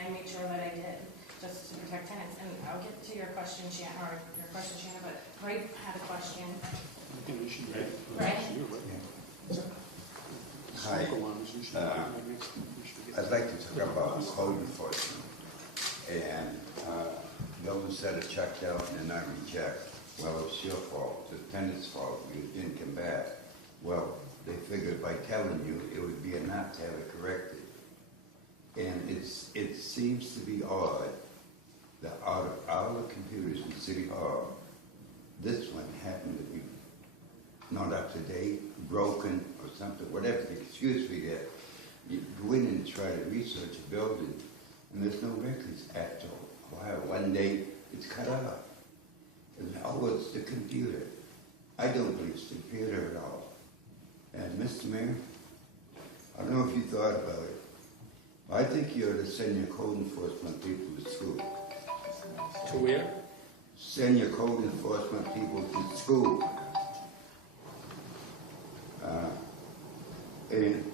I made sure that I did, just to protect tenants. And I'll get to your question, Shannon, but Ray had a question. I think we should do it. Right. Hi. I'd like to talk about code enforcement. And those that are checked out and are not reject, well, it's your fault, the tenant's fault, you didn't come back. Well, they figured by telling you, it would be enough to have it corrected. And it seems to be odd that out of all the computers in City Hall, this one happened to be not up to date, broken, or something, whatever the excuse we get. You go in and try to research a building, and there's no records at all. Wow, one day it's cut off. And oh, it's the computer. I don't believe it's the computer at all. And Mr. Mayor, I don't know if you thought about it. I think you ought to send your code enforcement people to school. To where? Send your code enforcement people to school. And,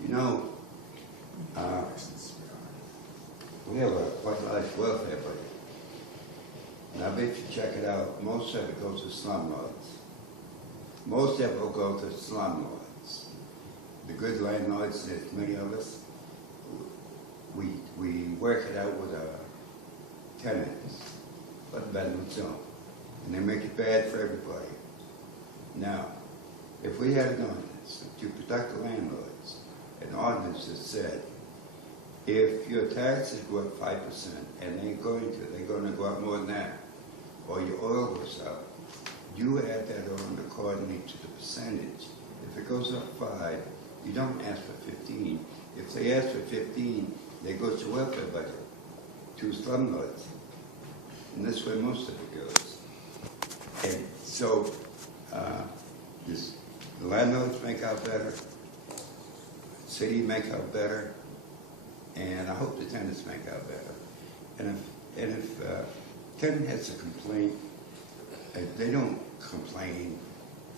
you know, we have a wildlife welfare budget. And I bet you check it out, most of it goes to slumlords. Most of it will go to slumlords. The good landlords, there's many of us, we work it out with our tenants, but bedroom zone. And they make it bad for everybody. Now, if we had an ordinance to protect the landlords, an ordinance that said, if your taxes go up 5%, and they're going to go up more than that, or your oil goes up, you add that on accordingly to the percentage. If it goes up 5, you don't ask for 15. If they ask for 15, they go to welfare budget, to slumlords. And that's where most of it goes. And so, the landlords make out better, city make out better, and I hope the tenants make out better. And if tenant has a complaint, they don't complain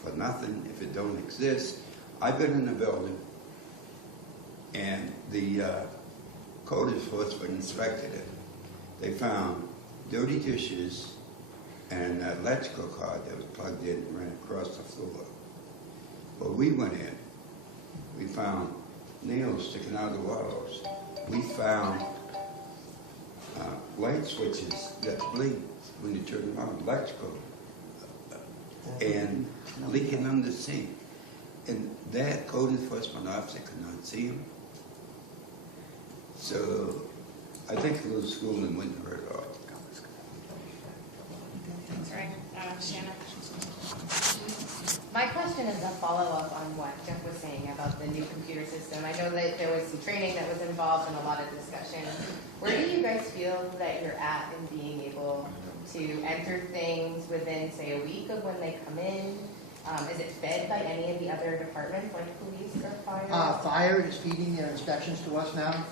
for nothing if it don't exist. I've been in the building, and the code enforcement inspected it. They found dirty dishes and an electrical cord that was plugged in and ran across the floor. Well, we went in. We found nails sticking out of the walls. We found light switches that blink when you turn them on, electrical, and leaking on the sink. And that code enforcement officer could not see them. So I think a little schooling wouldn't hurt at all. That's right. Shannon? My question is a follow-up on what Jeff was saying about the new computer system. I know that there was some training that was involved and a lot of discussion. Where do you guys feel that you're at in being able to enter things within, say, a week of when they come in? Is it fed by any of the other departments, like police or fire? Fire is feeding their inspections to us now.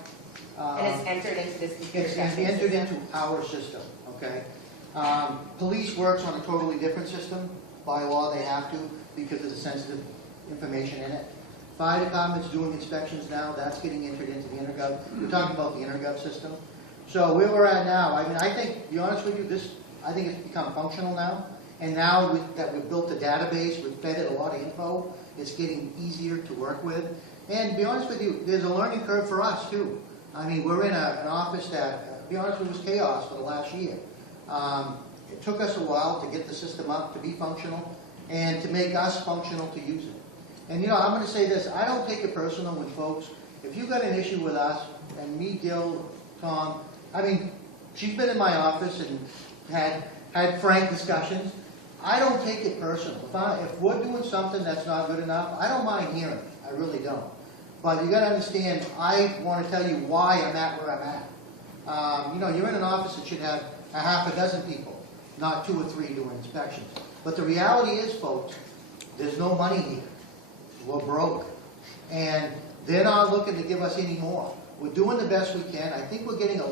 And it's entered into this computer It's tracking entered system? into our system, okay? Police works on a totally different system. By law, they have to because of the sensitive information in it. Fire department's doing inspections now. That's getting entered into the intergov. We're talking about the intergov system. So where we're at now, I mean, I think, to be honest with you, I think it's become functional now. And now that we've built a database, we've fed it a lot of info, it's getting easier to work with. And to be honest with you, there's a learning curve for us too. I mean, we're in an office that, to be honest with you, was chaos for the last year. It took us a while to get the system up, to be functional, and to make us functional to use it. And you know, I'm going to say this, I don't take it personal when folks, if you've got an issue with us, and me, Gil, Tom, I mean, she's been in my office and had frank discussions. I don't take it personal. If we're doing something that's not good enough, I don't mind hearing it. I really don't. But you got to understand, I want to tell you why I'm at where I'm at. You know, you're in an office that should have a half a dozen people, not 2 or 3 doing inspections. But the reality is, folks, there's no money here. We're broke. And they're not looking to give us any more. We're doing the best we can. I think we're getting a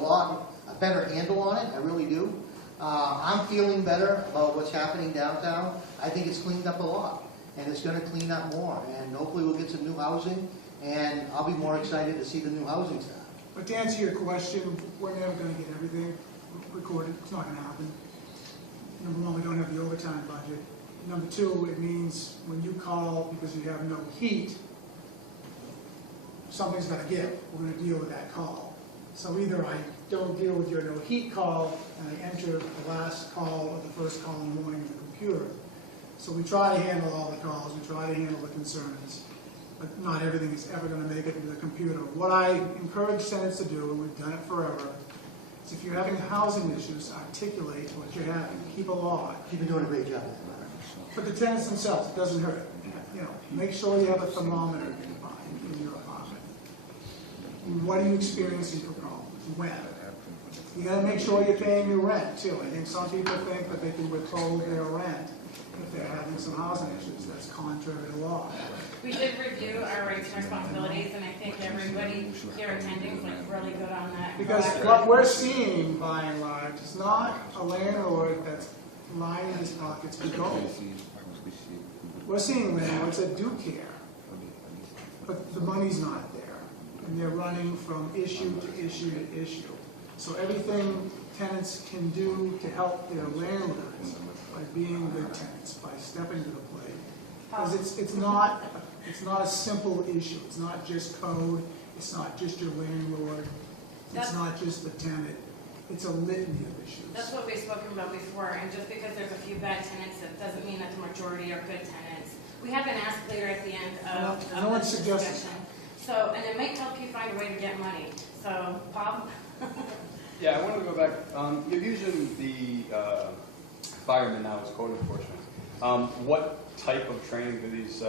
better handle on it. I really do. I'm feeling better about what's happening downtown. I think it's cleaned up a lot. And it's going to clean up more. And hopefully we'll get some new housing. And I'll be more excited to see the new housing stuff. But to answer your question, we're never gonna get everything recorded, it's not gonna happen. Number one, we don't have the overtime budget. Number two, it means when you call because you have no heat, something's gotta give, we're gonna deal with that call. So either I don't deal with your no heat call, and I enter the last call or the first call in the morning in the computer. So we try to handle all the calls, we try to handle the concerns, but not everything is ever gonna make it into the computer. What I encourage tenants to do, and we've done it forever, is if you're having housing issues, articulate what you're having, keep a log. You've been doing a great job at that. But the tenants themselves, it doesn't hurt. You know, make sure you have a thermometer in your apartment. What are you experiencing for problems? When? You gotta make sure you're paying your rent too. I think some people think that they can withhold their rent if they're having some housing issues. That's contrary to law. We did review our rights and responsibilities, and I think everybody here attending is like really good on that. Because what we're seeing by and large is not a landlord that's lining his pockets with gold. We're seeing landlords that do care, but the money's not there, and they're running from issue to issue to issue. So everything tenants can do to help their landlords by being good tenants, by stepping to the plate. Because it's not a simple issue. It's not just code. It's not just your landlord. It's not just the tenant. It's a litany of issues. That's what we've spoken about before, and just because there's a few bad tenants, that doesn't mean that the majority are good tenants. We have been asked later at the end of No one's this suggesting. discussion. So, and it might help you find a way to get money. So, Bob? Yeah, I wanted to go back. You're using the firemen now as code enforcement. What type of training do these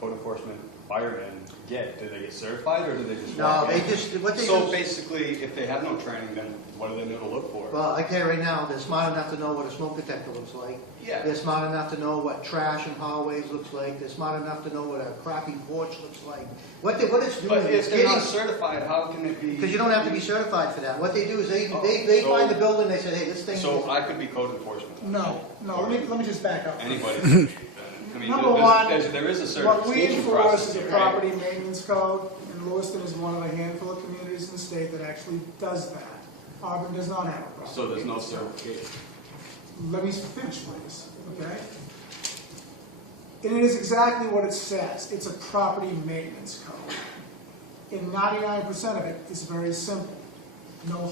code enforcement firemen get? Do they get certified, or do they just No, walk in? they just, what they So do, basically, if they have no training, then what do they know to look for? well, I tell you right now, they're smart enough to know what a smoke detector looks like. Yeah. They're smart enough to know what trash in hallways looks like. They're smart enough to know what a crappy porch looks like. What it's doing But is if they're not getting, certified, how can it be? because you don't have to be certified for that. What they do is they So- find the building, they say, hey, this thing. So I could be code enforcement. No, let me just back up. Anybody. I mean, Number one, there is a What we certification enforce process is a here, right? property maintenance code, and Lewiston is one of a handful of communities in the state that actually does that. Auburn does not have a property. So there's no maintenance code. certification. Let me finish, please, okay? And it is exactly what it says. It's a property maintenance code. And 99% of it is very simple. No